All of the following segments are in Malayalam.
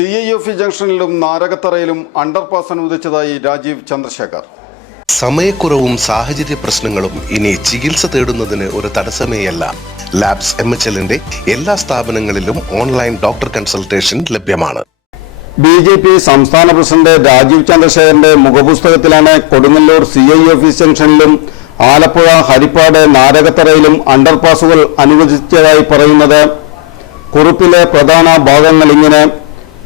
സി ഐ എഫ് ജംഗ്ഷനിലും നാരകത്തറയിലും അണ്ടർപാസ് അനുവദിച്ചതായി രാജീവ് ചന്ദ്രശേഖർ. സമയക്കുറവും സാഹചര്യ പ്രശ്നങ്ങളും ഇനി ചികിത്സ തേടുന്നതിന് ഒരു തടസ്സമേയല്ല. ലാബ്സ് എം എച്ച് എല്ലിന്റെ എല്ലാ സ്ഥാപനങ്ങളിലും ഓൺലൈൻ ഡോക്ടർ കൺസൾട്ടേഷൻ ലഭ്യമാണ്. ബി ജെ പി സംസ്ഥാന പ്രസിഡന്റ് രാജീവ് ചന്ദ്രശേഖരന്റെ മുഖപുസ്തകത്തിലാണ് കൊടുങ്ങല്ലൂർ സി ഐ ഓഫീസ് ജംഗ്ഷനിലും ആലപ്പുഴ ഹരിപ്പാട് നാരകത്തറയിലും അണ്ടർപാസുകൾ അനുവദിച്ചതായി പറയുന്നത്. കുറിപ്പിലെ പ്രധാന ഭാഗങ്ങൾ ഇങ്ങനെ.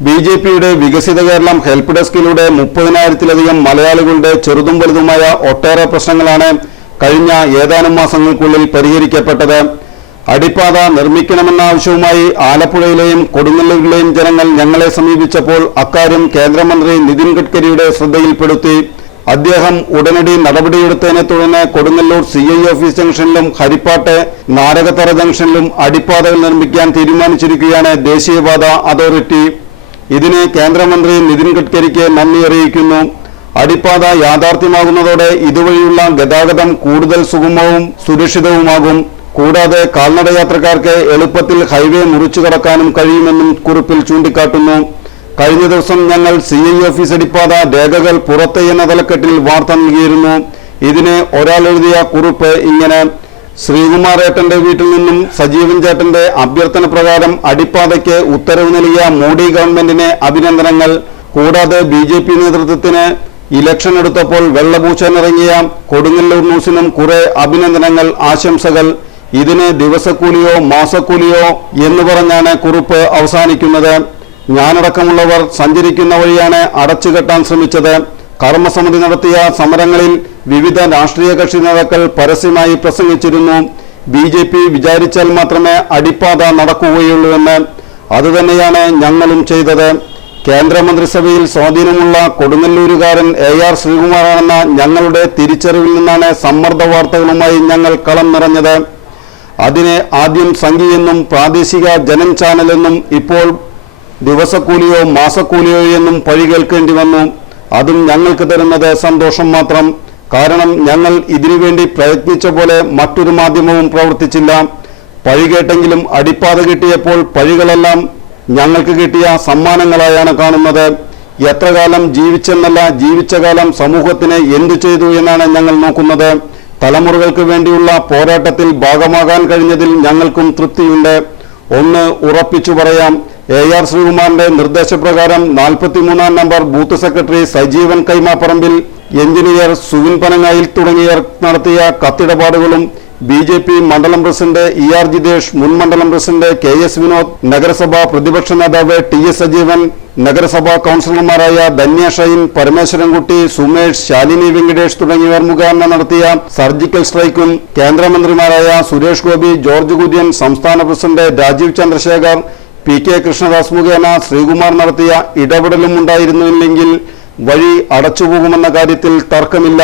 ബി ജെ പിയുടെ വികസിത കേരളം ഹെൽപ്പ് ഡെസ്കിലൂടെ മുപ്പതിനായിരത്തിലധികം മലയാളികളുടെ ചെറുതും വലുതുമായ ഒട്ടേറെ പ്രശ്നങ്ങളാണ് കഴിഞ്ഞ ഏതാനും മാസങ്ങൾക്കുള്ളിൽ പരിഹരിക്കപ്പെട്ടത്. അടിപ്പാത നിർമ്മിക്കണമെന്ന ആവശ്യവുമായി ആലപ്പുഴയിലെയും കൊടുങ്ങല്ലൂരിലെയും ജനങ്ങൾ ഞങ്ങളെ സമീപിച്ചപ്പോൾ അക്കാര്യം കേന്ദ്രമന്ത്രി നിതിൻ ഗഡ്കരിയുടെ ശ്രദ്ധയിൽപ്പെടുത്തി. അദ്ദേഹം ഉടനടി നടപടിയെടുത്തതിനെ തുടർന്ന് കൊടുങ്ങല്ലൂർ സി ഐ ഓഫീസ് ജംഗ്ഷനിലും ഹരിപ്പാട്ട് നാരകത്തറ ജംഗ്ഷനിലും അടിപ്പാതകൾ നിർമ്മിക്കാൻ തീരുമാനിച്ചിരിക്കുകയാണ് ദേശീയപാത അതോറിറ്റി. ഇതിന് കേന്ദ്രമന്ത്രി നിതിൻ ഗഡ്കരിക്ക് നന്ദി അറിയിക്കുന്നു. അടിപ്പാത യാഥാർത്ഥ്യമാകുന്നതോടെ ഇതുവഴിയുള്ള ഗതാഗതം കൂടുതൽ സുഗമവും സുരക്ഷിതവുമാകും. കൂടാതെ കാൽനട യാത്രക്കാർക്ക് എളുപ്പത്തിൽ ഹൈവേ മുറിച്ചു കടക്കാനും കഴിയുമെന്നും കുറിപ്പിൽ ചൂണ്ടിക്കാട്ടുന്നു. കഴിഞ്ഞ ദിവസം ഞങ്ങൾ സി ഐ ഓഫീസ് അടിപ്പാത രേഖകൾ പുറത്ത് എന്ന തലക്കെട്ടിൽ വാർത്ത നൽകിയിരുന്നു. ഇതിന് ഒരാൾ എഴുതിയ കുറിപ്പ് ഇങ്ങനെ ശ്രീകുമാർ ഏട്ടന്റെ വീട്ടിൽ നിന്നും സജീവൻ ചേട്ടന്റെ അഭ്യർത്ഥന പ്രകാരം അടിപ്പാതയ്ക്ക് ഉത്തരവ് നൽകിയ മോഡി ഗവൺമെന്റിന് അഭിനന്ദനങ്ങൾ. കൂടാതെ ബി ജെ പി നേതൃത്വത്തിന് ഇലക്ഷൻ എടുത്തപ്പോൾ വെള്ളപൂശാനിറങ്ങിയ കൊടുങ്ങല്ലൂർ ന്യൂസിനും കുറെ അഭിനന്ദനങ്ങൾ ആശംസകൾ. ഇതിന് ദിവസക്കൂലിയോ മാസക്കൂലിയോ എന്ന് പറഞ്ഞാണ് കുറിപ്പ് അവസാനിക്കുന്നത്. ഞാനടക്കമുള്ളവർ സഞ്ചരിക്കുന്ന വഴിയാണ് അടച്ചുകെട്ടാൻ ശ്രമിച്ചത്. കർമ്മസമിതി നടത്തിയ സമരങ്ങളിൽ വിവിധ രാഷ്ട്രീയ കക്ഷി നേതാക്കൾ പരസ്യമായി പ്രസംഗിച്ചിരുന്നു. ബി ജെ പി വിചാരിച്ചാൽ മാത്രമേ അടിപ്പാത നടക്കുകയുള്ളൂവെന്ന് അതുതന്നെയാണ് ഞങ്ങളും ചെയ്തത്. കേന്ദ്രമന്ത്രിസഭയിൽ സ്വാധീനമുള്ള കൊടുങ്ങല്ലൂരുകാരൻ എ ആർ ശ്രീകുമാറാണെന്ന ഞങ്ങളുടെ തിരിച്ചറിവിൽ നിന്നാണ് സമ്മർദ്ദ വാർത്തകളുമായി ഞങ്ങൾ കളം നിറഞ്ഞത്. അതിനെ ആദ്യം സംഘിയെന്നും പ്രാദേശിക ജനം ചാനലെന്നും ഇപ്പോൾ ദിവസക്കൂലിയോ മാസക്കൂലിയോ എന്നും പഴി കേൾക്കേണ്ടി വന്നു. അതും ഞങ്ങൾക്ക് തരുന്നത് സന്തോഷം മാത്രം. കാരണം ഞങ്ങൾ ഇതിനുവേണ്ടി പ്രയത്നിച്ച പോലെ മറ്റൊരു മാധ്യമവും പ്രവർത്തിച്ചില്ല. പഴി കേട്ടെങ്കിലും അടിപ്പാത കിട്ടിയപ്പോൾ പഴികളെല്ലാം ഞങ്ങൾക്ക് കിട്ടിയ സമ്മാനങ്ങളായാണ് കാണുന്നത്. എത്ര കാലം ജീവിച്ചെന്നല്ല ജീവിച്ച കാലം സമൂഹത്തിന് എന്തു ചെയ്തു എന്നാണ് ഞങ്ങൾ നോക്കുന്നത്. തലമുറകൾക്ക് വേണ്ടിയുള്ള പോരാട്ടത്തിൽ ഭാഗമാകാൻ കഴിഞ്ഞതിൽ ഞങ്ങൾക്കും തൃപ്തിയുണ്ട്. ഒന്ന് ഉറപ്പിച്ചു പറയാം. എ ആർ ശ്രീകുമാറിന്റെ നിർദ്ദേശപ്രകാരം നാൽപ്പത്തിമൂന്നാം number booth secretary Sajeevan Kaimapparambil engineer Suvin Panangayil തുടങ്ങിയവർ നടത്തിയ കത്തിടപാടുകളും ബി ജെ പി മണ്ഡലം പ്രസിഡന്റ് ഇ ആർ ജിതേഷ് മുൻ മണ്ഡലം പ്രസിഡന്റ് കെ എസ് വിനോദ് നഗരസഭാ പ്രതിപക്ഷ നേതാവ് ടി എസ് സജീവൻ നഗരസഭാ കൌൺസിലർമാരായ ധന്യ ഷൈൻ പരമേശ്വരൻകുട്ടി സുമേഷ് ശാലിനി വെങ്കടേഷ് തുടങ്ങിയവർ മുഖേന നടത്തിയ സർജിക്കൽ സ്ട്രൈക്കും കേന്ദ്രമന്ത്രിമാരായ സുരേഷ് ഗോപി ജോർജ് കുര്യൻ സംസ്ഥാന president Rajeev Chandrasekhar P K Krishnadas മുഖേന ശ്രീകുമാർ നടത്തിയ ഇടപെടലും ഉണ്ടായിരുന്നില്ലെങ്കിൽ വഴി അടച്ചുപോകുമെന്ന കാര്യത്തിൽ തർക്കമില്ല.